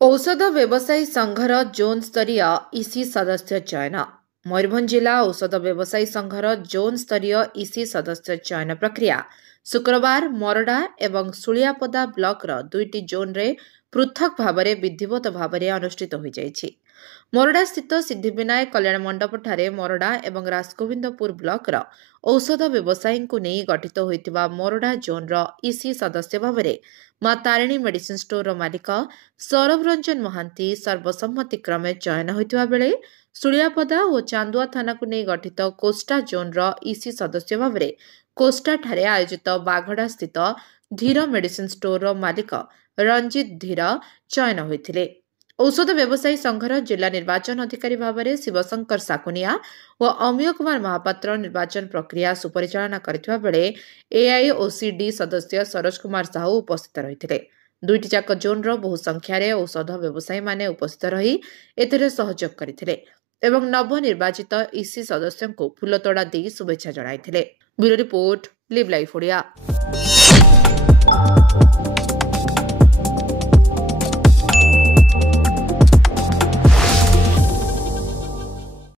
औषध व्यवसायी संघर जोन स्तरीय इसी सदस्य चयन। मयूरभंज जिला औषध व्यवसायी संघर जोन स्तरीय इसी सदस्य चयन प्रक्रिया शुक्रवार मोरडा एवं सुलियापदा ब्लॉकर दुईटी जोन रे पृथक भावरे विधिवत भावरे अनुष्ठित हो जाइछि। मोरडा स्थित सिद्धिविनायक कल्याण मंडपठारे मोरडा एवं राजगोविंदपुर ब्लॉकर औषध व्यवसायी को नहीं गठित होइतिबा मोरडा जोन रो इसी सदस्य भावरे मां तारिणी मेडिसिन स्टोर मालिक सौरभ रंजन महांती सर्वसम्मति क्रमे चयन होइतिबा बेले सुलियापदा और चांदुआ थाना को नहीं गठित कोस्टा जोन रो इसी सदस्य भावरे कोस्टा ठारे आयोजित बाघड़ा स्थित धीर मेडिसिन स्टोर रो मालिक रंजित धीर चयन होइथिले। औषध व्यवसायी संघर जिला निर्वाचन अधिकारी भावरे शिवशंकर साकुनिया और अमीय कुमार महापात्र निर्वाचन प्रक्रिया सुपरिचालना करथिबा बेले एआईओसीडी सदस्य सरोज कुमार साहू उपस्थित रहिथिले। दुईटी जाक जोन रो बहु संख्यारे औषध व्यवसायी माने उपस्थित रही एथिरे सहयोग करथिले एवं नवनिर्वाचित इसी सदस्यों को फूलतोड़ा दी शुभेच्छा जणाइथिले। Bureau report live life Odia.